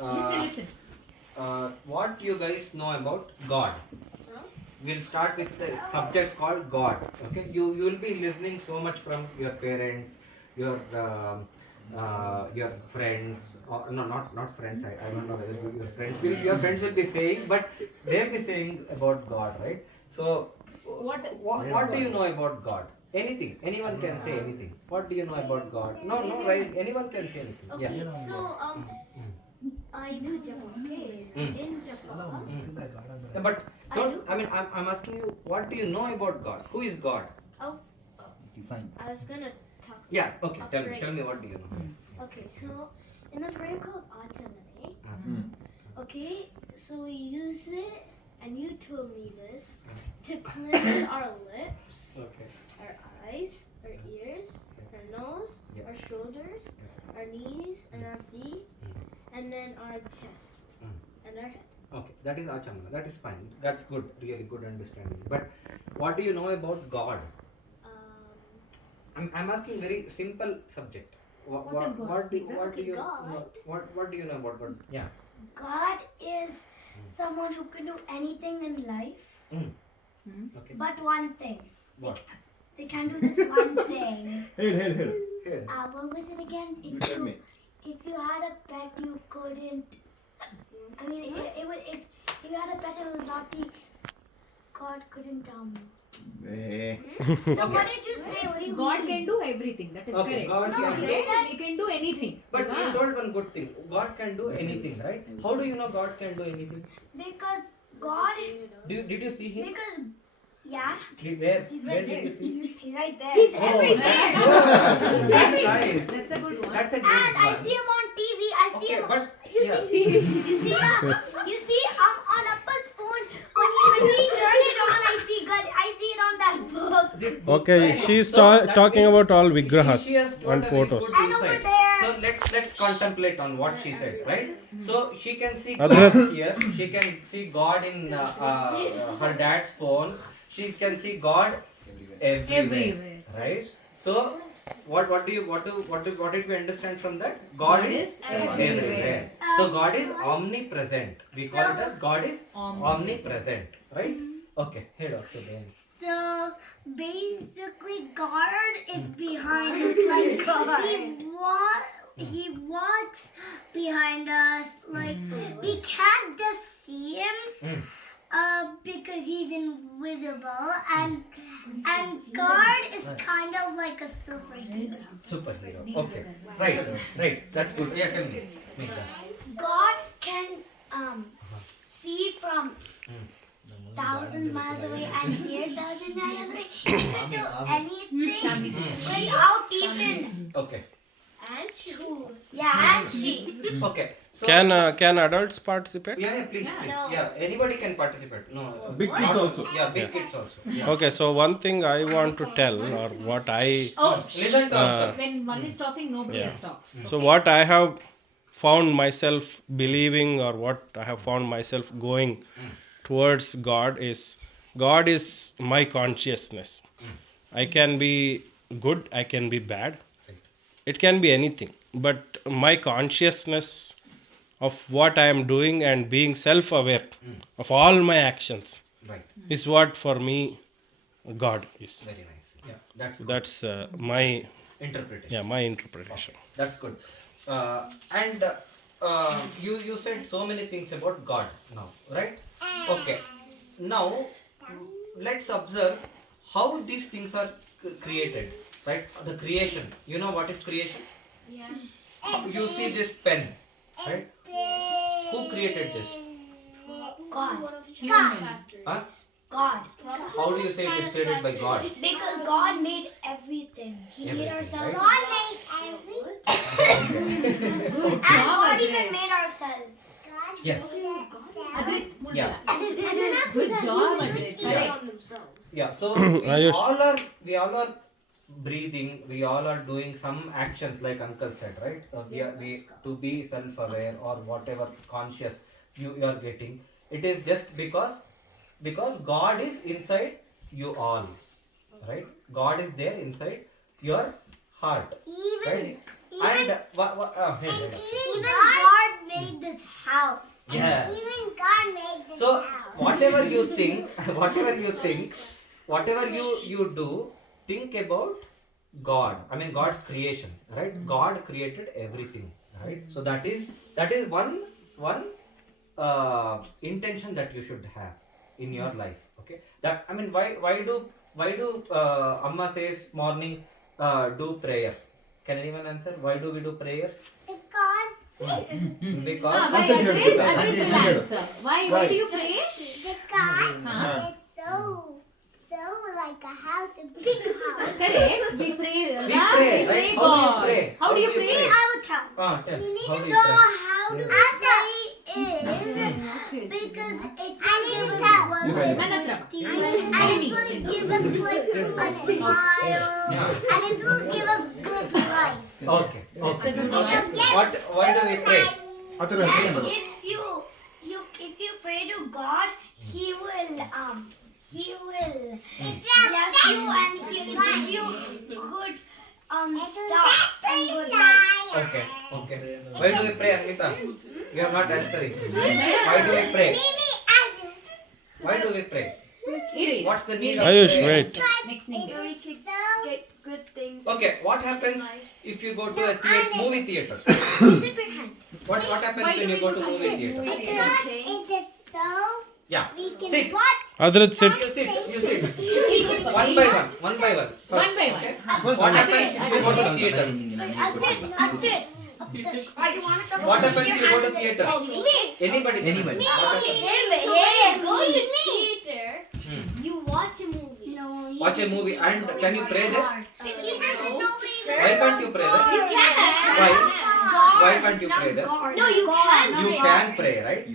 Listen. What you guys know about God? We'll start with the subject called God. Okay, you will be listening so much from your parents, your friends. Or, no, not friends. I don't know whether your friends will be saying, but they'll be saying about God, right? So, what do you know about God? Anything. Anyone can say anything. What do you know about God? No, right? Anyone can say anything. Okay, Yeah. so I do Japa, okay? In Japa. Yeah, but I'm asking you, what do you know about God? Who is God? Oh, Define. I was gonna talk. Yeah, okay. a Tell prayer. me what do you know? Okay, so in the prayer called Achamane, okay, so we use it, and you told me this, to cleanse our lips, Okay. our eyes, our ears, our nose, Yeah. our shoulders, our knees, and our feet, and then our chest and our head. Okay, that is Achamana. That is fine. That's good, really good understanding. But what do you know about God? I'm asking very simple subject. What is God? What do Okay, you God. know? What do you know about God? Yeah. God is someone who can do anything in life, Okay. but one thing. What? They can do this one thing. Hail. What was it again? You tell me. If you had a pet, you couldn't. I mean, it would. If you had a pet and it was naughty, God couldn't. No, what did you say? What do you God mean? can do everything. That is Okay, correct. God No, can you do. said- He can do anything. But Yeah. you told one good thing. God can do anything, right? How do you know God can do anything? Because God. Did you see him? Because yeah, Where? He's Where right did you see? he's right there. He's Oh, everywhere. that's nice. That's a good one. That's a great And I one. see him on TV. I see Okay, him. but You yeah. see, you see, on Appa's phone when we turn it on, I see it on that book. This book, Okay, right? she's So that talking means about all vigrahas she has told and a very photos. good And over insight. there. So let's contemplate on what she said, right? So she can see Adrat. God here. She can see God in her dad's phone. She can see God everywhere. Right? So what did we understand from that? God is everywhere. So God is omnipresent. We call it as God is omnipresent. Right? Okay. Head off to the end. So basically, God is behind us. Like he walks behind us. Like we can't just see him. Because he's invisible, and God is kind of like a superhero. Superhero. Okay. Right. That's good. Yeah, tell me. Smita. God can see from 1,000 miles away and hear 1,000 miles away. He can do anything without even. Okay. And she. Yeah, and she. Okay. So Can adults participate? Yeah, please. No. Yeah, anybody can participate. No. Big kids also. Yeah, big kids also. Yeah. Okay, so one thing I want to tell, or what I Oh, Listen to answer. when one is talking, nobody else talks. so what I have found myself believing, or what I have found myself going towards God is my consciousness. I can be good, I can be bad. It can be anything, but my consciousness of what I am doing and being self-aware of all my actions Right. is what for me God is. Very nice. Yeah, that's good. That's my Interpretation. my interpretation. That's good. And you said so many things about God now, right? Okay. Now let's observe how these things are created, right? The creation. You know what is creation? Yeah. You see this pen, right? Who created this? God. One of Human. John's chapters. Huh? God. How do you say it is created by God? Because God made everything. He made Everything, ourselves. right? God made everything. Good And job, God Adrit. even made ourselves. Yes. Adrit, Yeah. good job, Adrit. Yeah. Correct. On themselves. Yeah. So Ayush. we all are breathing. We all are doing some actions, like Uncle said, right? We to be self-aware or whatever conscious you are getting. It is just because God is inside you all, right? God is there inside your heart, Even right? And even God made this whatever you think, whatever you do, think about God. I mean God's creation, right? God created everything, right? So that is one intention that you should have in your life. Okay. That, I mean, why do Amma says morning do prayer? Can anyone answer? Why do we do prayer? Because Why Adrit will answer. Why do you pray? Because it's so like a house, a big house. Correct. We pray. We Ram, pray, we right? pray God. How do you pray? I will tell. tell. You need How to do you know pray? how to pray is because it will give us Manatra. and it will give us like a smile Yeah. and it will give us good life. Okay. It's a good one. Why do we pray? And if you pray to God, He will bless you and He will give you good stuff and good life. Okay. Why do we pray, Anmita? You are not answering. Why do we pray? Why do we pray? Iri. What's the need of Ayush, prayer? wait. Next name. Get good things. Okay, what happens if you go to a movie theater? Zip your hand. What happens Why when do you we go do to movie that? theater? Because it is so Yeah. we can Sit. watch. Adrit, sit. You sit. One One by one. First, One by one. okay? What happens if you go to theater? What happens if you go to theater? Anybody? Anybody. What happens? So when you go to theater, you watch a movie. No, Watch a movie and can you pray there? Why Why can't you pray there? Why? Why can't you pray there? No, you can. You can pray, right?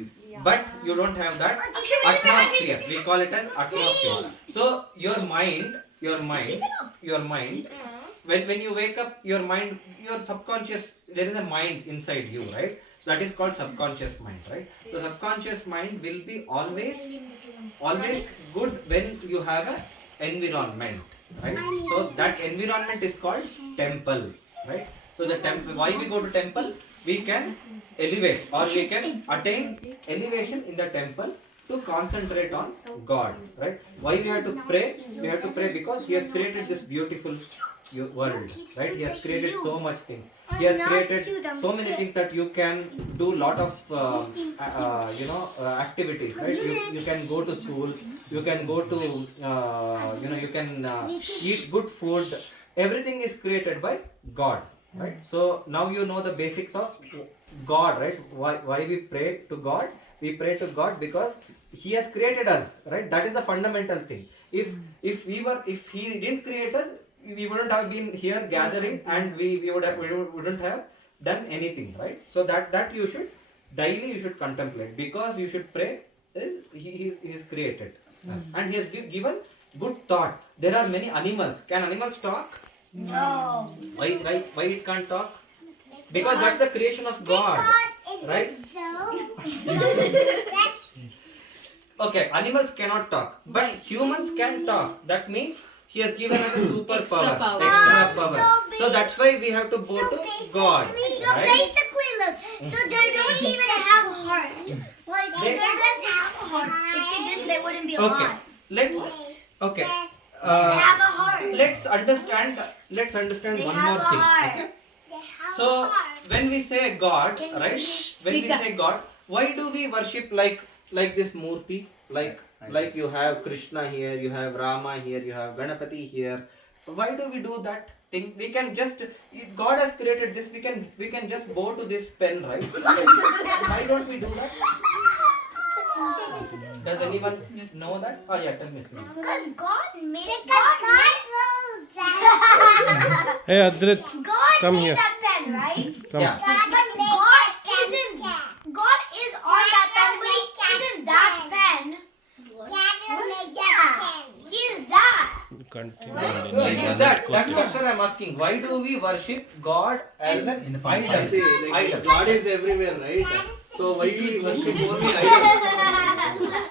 But you don't have that atmosphere. We call it as atmosphere. So your mind, when you wake up, your mind, your subconscious, there is a mind inside you, right? That is called subconscious mind, right? So subconscious mind will be always good when you have an environment, right? So that environment is called temple, right? So the temple, why we go to temple? We can elevate or we can attain elevation in the temple to concentrate on God, right? Why we have to pray? We have to pray because He has created this beautiful world, right? He has created so much things. He has created so many things that you can do lot of activities, right? You can go to school, you can go to you can eat good food. Everything is created by God, right? So now you know the basics of God, right? Why we pray to God? We pray to God because He has created us, right? That is the fundamental thing. If He didn't create us, we wouldn't have been here gathering, and we wouldn't have done anything, right? So that you should daily contemplate, because you should pray. He is created us, and He has given good thought. There are many animals. Can animals talk? No. Why it can't talk? Because that's the creation of God, right? Okay, animals cannot talk, but Right. humans can talk. That means He has given us a superpower, Extra power. extra power. So that's why we have to go to God, So right? basically, look. So they don't even have a heart. Like They- they just have a heart. If they didn't, they wouldn't be Okay, alive. let's They have a heart. let's understand They one have more a thing. heart. Okay? They have So a heart. when we say God, right? When we Sika. say God, why do we worship like this Murti? Like you have Krishna here, you have Rama here, you have Ganapati here. Why do we do that thing? We can just, if God has created this, we can just bow to this pen, right? Why don't we do that? Does anyone know that? Oh yeah, tell me. Because God made Hey, Adrit, God come made here. that pen, right? Come. Yeah. But God is on that pen, but He isn't that pen. He is that. Continue. That's what I'm asking. Why do we worship God as an idol? Idol. God is everywhere, right? So why we worship only idols?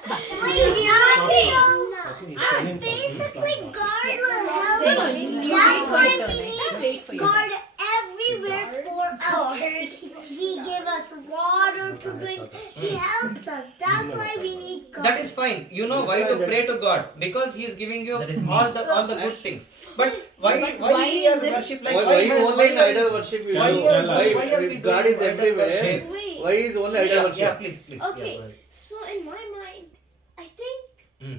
Basically, God will help No, us. you That's wait for why your turn. we Wait need for your turn. God every everywhere for us. He gave us water to drink. He helps us. That's why we need God. That is fine. You know why to pray to God? Because He is giving you all the good things. But why why we are this- worship like Why has only why idol worship you why do? are- Why why are we if God doing is idol everywhere? worship? Wait. Why is only idol Yeah, worship? please. Okay, Yeah, right. so in my mind, I think Mm.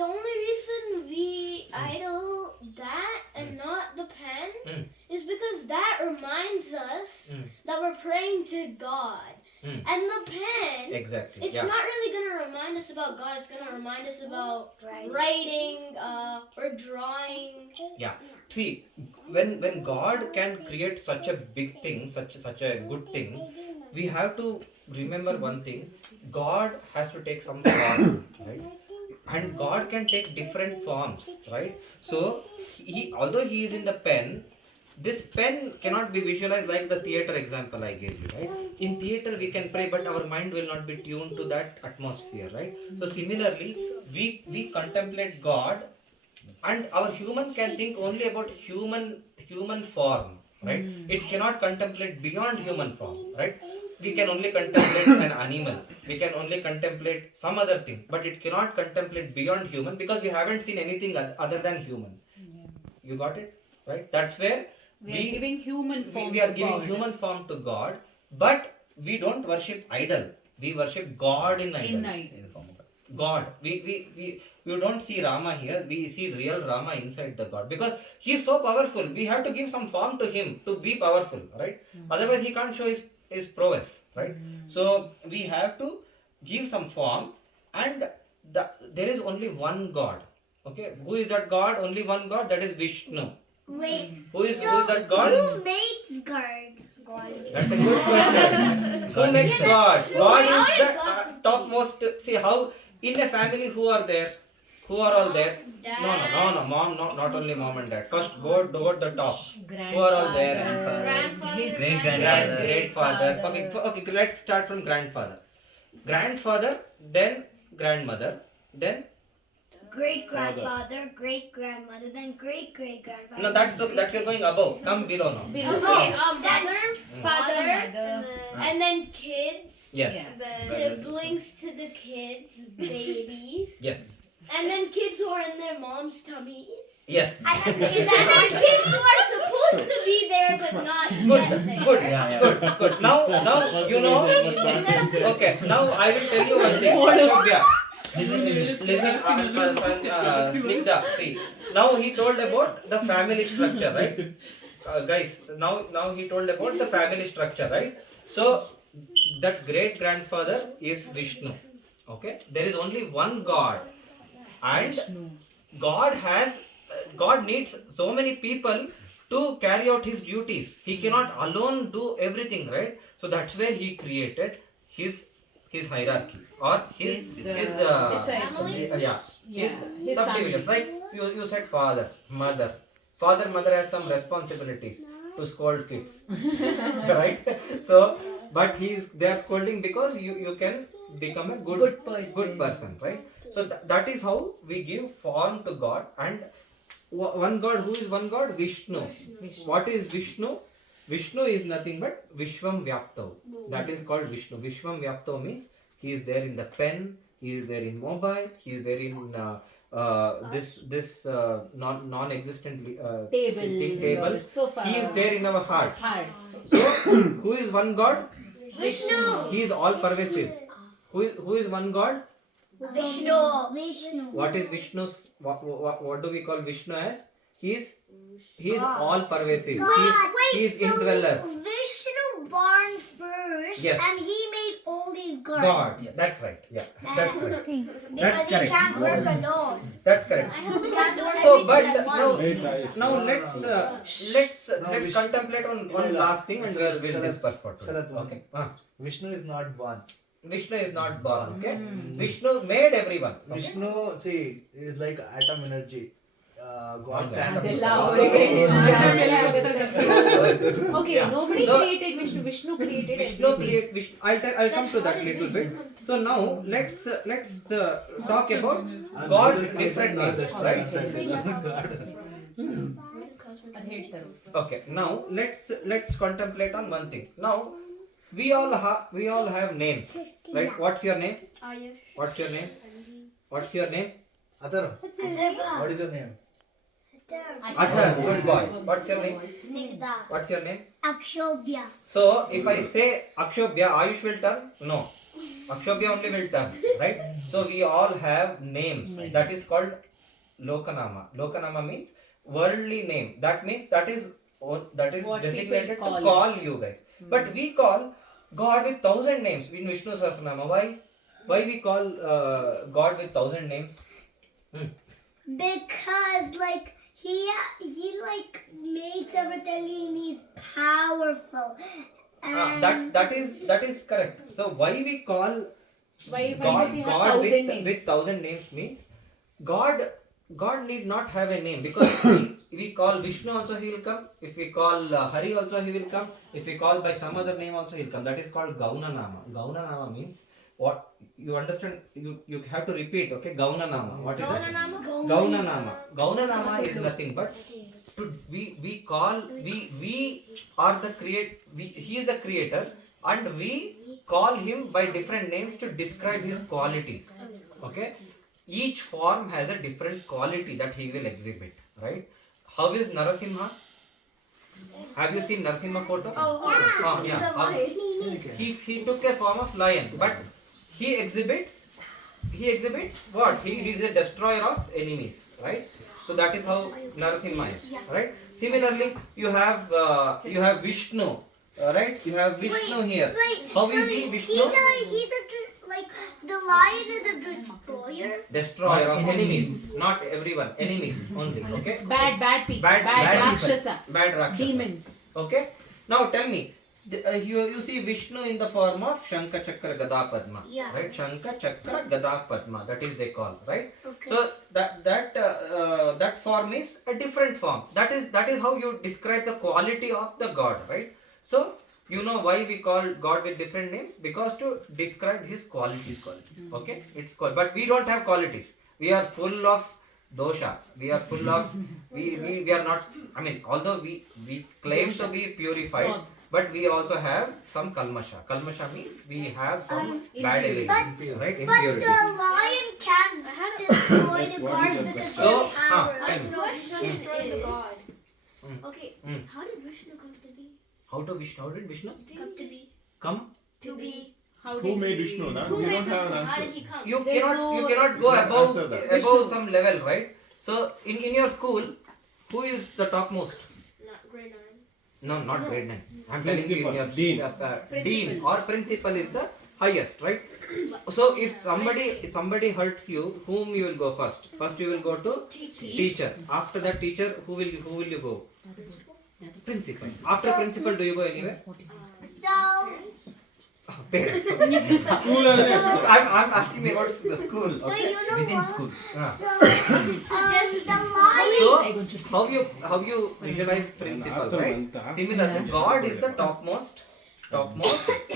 the only reason we idol that and not the pen Mm. is because that reminds us Mm. that we're praying to God. Mm. And the pen, Exactly. it's Yeah. not really going to remind us about God, it's going to remind us about writing or drawing. See, when God can create such a big thing, such a good thing, we have to remember one thing. God has to take some form, right? And God can take different forms, right? So although He is in the pen, this pen cannot be visualized like the theater example I gave you, right? In theater we can pray, but our mind will not be tuned to that atmosphere, right? So similarly, we contemplate God, and our human can think only about human form, right? It cannot contemplate beyond human form, right? We can only contemplate an animal, we can only contemplate some other thing, but it cannot contemplate beyond human, because we haven't seen anything other than human. You got it, right? That's where We are giving human form we are to giving God. human form to God, but we don't worship idol, we worship God in idol. In idol. God. We don't see Rama here, we see real Rama inside the God, because he is so powerful. We have to give some form to him to be powerful, right? Otherwise he can't show his prowess, right? So we have to give some form, and there is only one God. Okay, who is that God? Only one God, that is Vishnu. Wait. Who is that God? Who makes God? That's a good question. Who makes God? God is the topmost. See how in a family who are there? Who are all there? No, mom, not only mom and dad. First, go to the top. Who are all there? Grandfather. Great-father. Okay, let's start from grandfather. Grandfather, then grandmother, then Great grandfather, great grandmother, then great great grandfather. no, that's you're going above. Come below now. Okay, mother, Father, father, mother. and then kids, Yes. siblings to the kids, babies, Yes. and then kids who are in their mom's tummies. Yes. And then kids And then kids who are supposed to be there but not yet there. Good. Now you know. Okay. Now I will tell you one thing. Shobhya, listen, Snigdha. See, now he told about the family structure, right? Guys, now he told about the family structure, right? So that great grandfather is Vishnu. Okay, there is only one God, and God needs so many people to carry out his duties. He cannot alone do everything, right? So that's where he created his hierarchy, or his disciples. his His subdivisions. family. Like you said, father, mother has some responsibilities to scold kids, right? So, but they are scolding because you can become a good person, right? So that is how we give form to God. And one God, who is one God? Vishnu. What is Vishnu? Vishnu is nothing but Vishwam Vyaptav. That is called Vishnu. Vishwam Vyaptav means he is there in the pen, he is there in mobile, he is there in this non-existent table. Sofa. He is there in our hearts. Hearts. So who is one God? Vishnu. He is all pervasive. Who is one God? Vishnu. What is Vishnu's? What do we call Vishnu as? He is all pervasive. He is indweller. Vishnu born first, Yes. and he made all these gods. God. That's right. Yeah. That's right. Because he correct. can't work alone. That's correct. I have to So, do but everything at once. now let's contemplate on one last thing, and we'll discuss for today. Sharat, Okay. Vishnu is not born. Vishnu is not born. Okay. Vishnu made everyone. Okay? Vishnu, see, is like atom energy. God can. ಅದೆಲ್ಲ ಅವರಿಗೆ Okay, nobody So- created Vishnu. Vishnu created Vishnu everything. create Vishnu. I'll come to that little bit. So now let's talk about God's different names, right? ಅದ್ ಹೇಳ್ತಾರೆ. Okay, now let's contemplate on one thing. Now we all have names. Like what's your name? What's your name? What's your name? Adar, Adar. what is your name? Athar, good boy. What's your name? Snigdha. What's your name? Akshobhya. So if I say Akshobhya, Ayush will turn? No. Akshobhya only will turn, right? So we all have names. That is called Lokanama. Lokanama means worldly name. That means that is What designated people to call call us. you guys. But we call God with 1,000 names in Vishnu Sahasranama. Why we call God with 1,000 names? Because like he like makes everything and he's powerful. And That is correct. So why we call Why God, does he have God 1,000 names? with 1,000 names means God need not have a name, because we call Vishnu also he will come. If we call Hari also he will come. If we call by some other name also he will come. That is called Gauna Nama. Gauna Nama means what? You understand? You have to repeat. Okay, Gauna Nama. What is it? Gauna Nama. Gauna Nama is nothing but we are the he is the creator, and we call him by different names to describe his qualities. Okay, each form has a different quality that he will exhibit, right? How is Narasimha? Have you seen Narasimha photo? Yeah. He took a form of lion, but he exhibits what? He is a destroyer of enemies, right? So that is how Narasimha is, right? Similarly, you have Vishnu, right? You have Vishnu here. How is he, Vishnu? Like the lion is a destroyer. Destroyer of enemies, not everyone, enemies only. Okay. Bad people. Bad Rakshasa. Bad Rakshasa. Demons. Okay. Now tell me, you see Vishnu in the form of Shankha Chakra Gada Padma, Yeah. right? Shankha Chakra Gada Padma, that is they call, right? Okay. So that form is a different form. That is how you describe the quality of the God, right? So you know why we call God with different names? Because to describe his qualities. Okay, it's called. But we don't have qualities. We are full of dosha. We are full of we are not. I mean, although we claim to be purified, but we also have some kalmasha. Kalmasha means we have some bad elements, right? But Impurity. the lion can destroy the God because So, of power. tell me. Okay, how did Vishnu come to be? How did Vishnu Come to be. come? To be. Who made Vishnu? Na? Who We made don't have Vishnu? an How answer. did he come? You There's cannot go above Answer that. some level, right? So in your school, who is the topmost? Not grade 9. No, not grade 9. I'm telling you, in your Dean. dean or principal is the highest, right? So if somebody hurts you, whom you will go first? First you will go to teacher. After that teacher, who will you go? Principal. After principal, do you go anywhere? So Parents. School and I'm asking about the school. so Okay. you know within what? school. So the lion. So how you visualize principle, right? Similarly, God is the topmost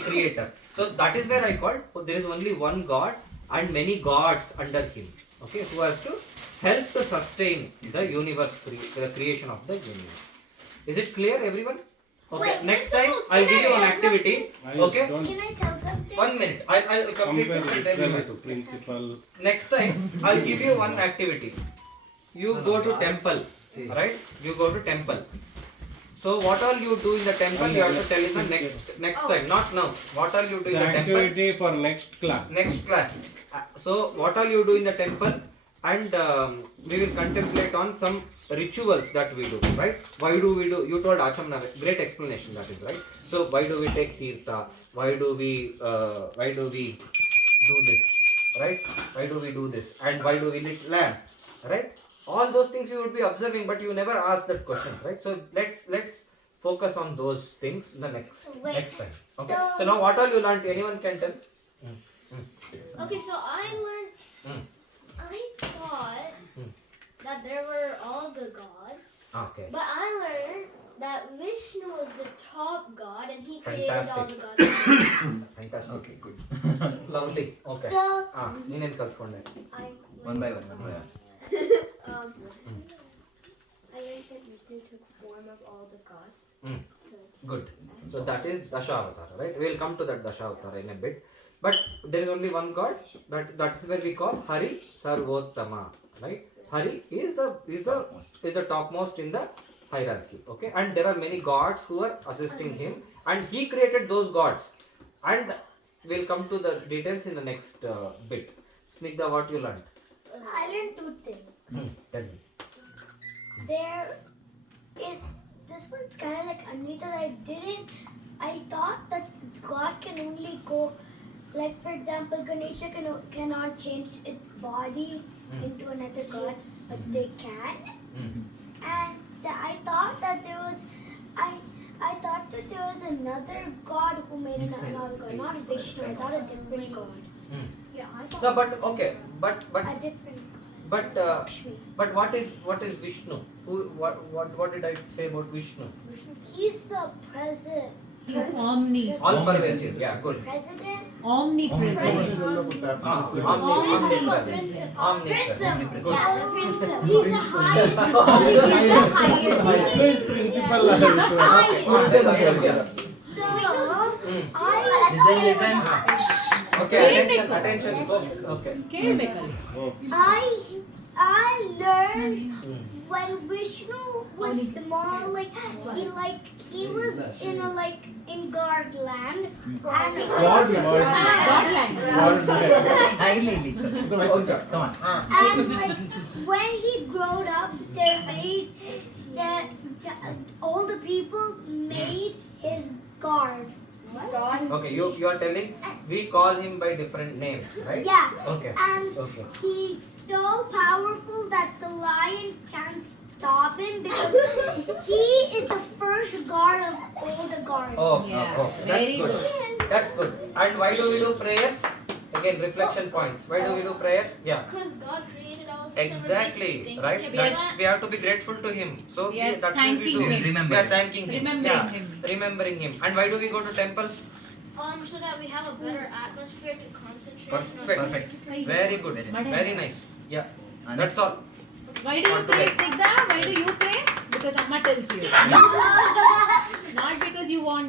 creator. So that is where I called there is only one God and many gods under him. Okay, who has to help to sustain the universe, the creation of the universe. Is it clear, everyone? Okay. Wait, Next time I'll give you an activity. Okay. Can I tell something? 1 minute. I'll complete Compare this and then you with will. principal. Next time I'll give you one activity. You go to temple, right? You go to temple. So what all you do in the temple, you have to tell in the next time, not now. What all you do in The the temple? activity for next class. Next class. So what all you do in the temple, and we will contemplate on some rituals that we do, right? Why do we do? You told Achamna, great explanation that is, right? So why do we take Tirtha? Why do we do this, right? Why do we do this? And why do we lick lamb, right? All those things you would be observing, but you never ask that questions, right? So let's focus on those things in the next time. Okay. So now what all you learned? Anyone can tell? Okay, so I learned. I thought that there were all the gods, Okay. but I learned that Vishnu was the top god and he created all Fantastic. the gods. Fantastic. Okay, good. Lovely. Okay. So ನೀನೇನ್ ಕಲ್ತ್ಕೊಂಡೆ? I One by one. um, I learned that Vishnu took form of all the gods. Mm. Good. So that is Dashavatara, right? We will come to that Dashavatara in a bit. But there is only one God. That is where we call Hari Sarvottama, right? Hari is the topmost in the hierarchy. Okay, and there are many gods who are assisting him, and he created those gods. And we'll come to the details in the next bit. Snigdha, what you learned? I learned two things. Tell me. This one's kind of like Anvita. I thought that God can only go, like for example, Ganesha cannot change its body into another god, but they can. And I thought that there was, I thought that there was another god who made another god, not Vishnu. I thought a different god. Yeah, I thought No, but okay, but A different but Lakshmi. but what is Vishnu? What did I say about Vishnu? He's the president. He's omni. All pervasive. Yeah, good. President. Omnipresent. Principal. Omnipresent. Principal. Yeah, the principal. He's the highest. He's the highest. Okay, attention, folks. Okay. I learned when Vishnu was small, he was in God land, and when he growed up, they made that all the people made his guard. Okay, you are telling we call him by different names, right? Yeah. Okay. And Okay. he's so powerful that the lion can't stop him because he is the first guard of all the guards. Oh, Yeah, oh, very that's good. That's good. And why do we do prayers? Again, reflection points. Why do we do prayer? Yeah. because God created all of us. Exactly, right? We have to be grateful to him. So We are that's what we thanking do. him. We are thanking him. Remembering him. Remembering him. And why do we go to temple? So that we have a better atmosphere to concentrate. Perfect. Very good. Very nice. Yeah. That's all. Why do you pray, Snigdha? Why do you pray? Because Amma tells you. Not because you want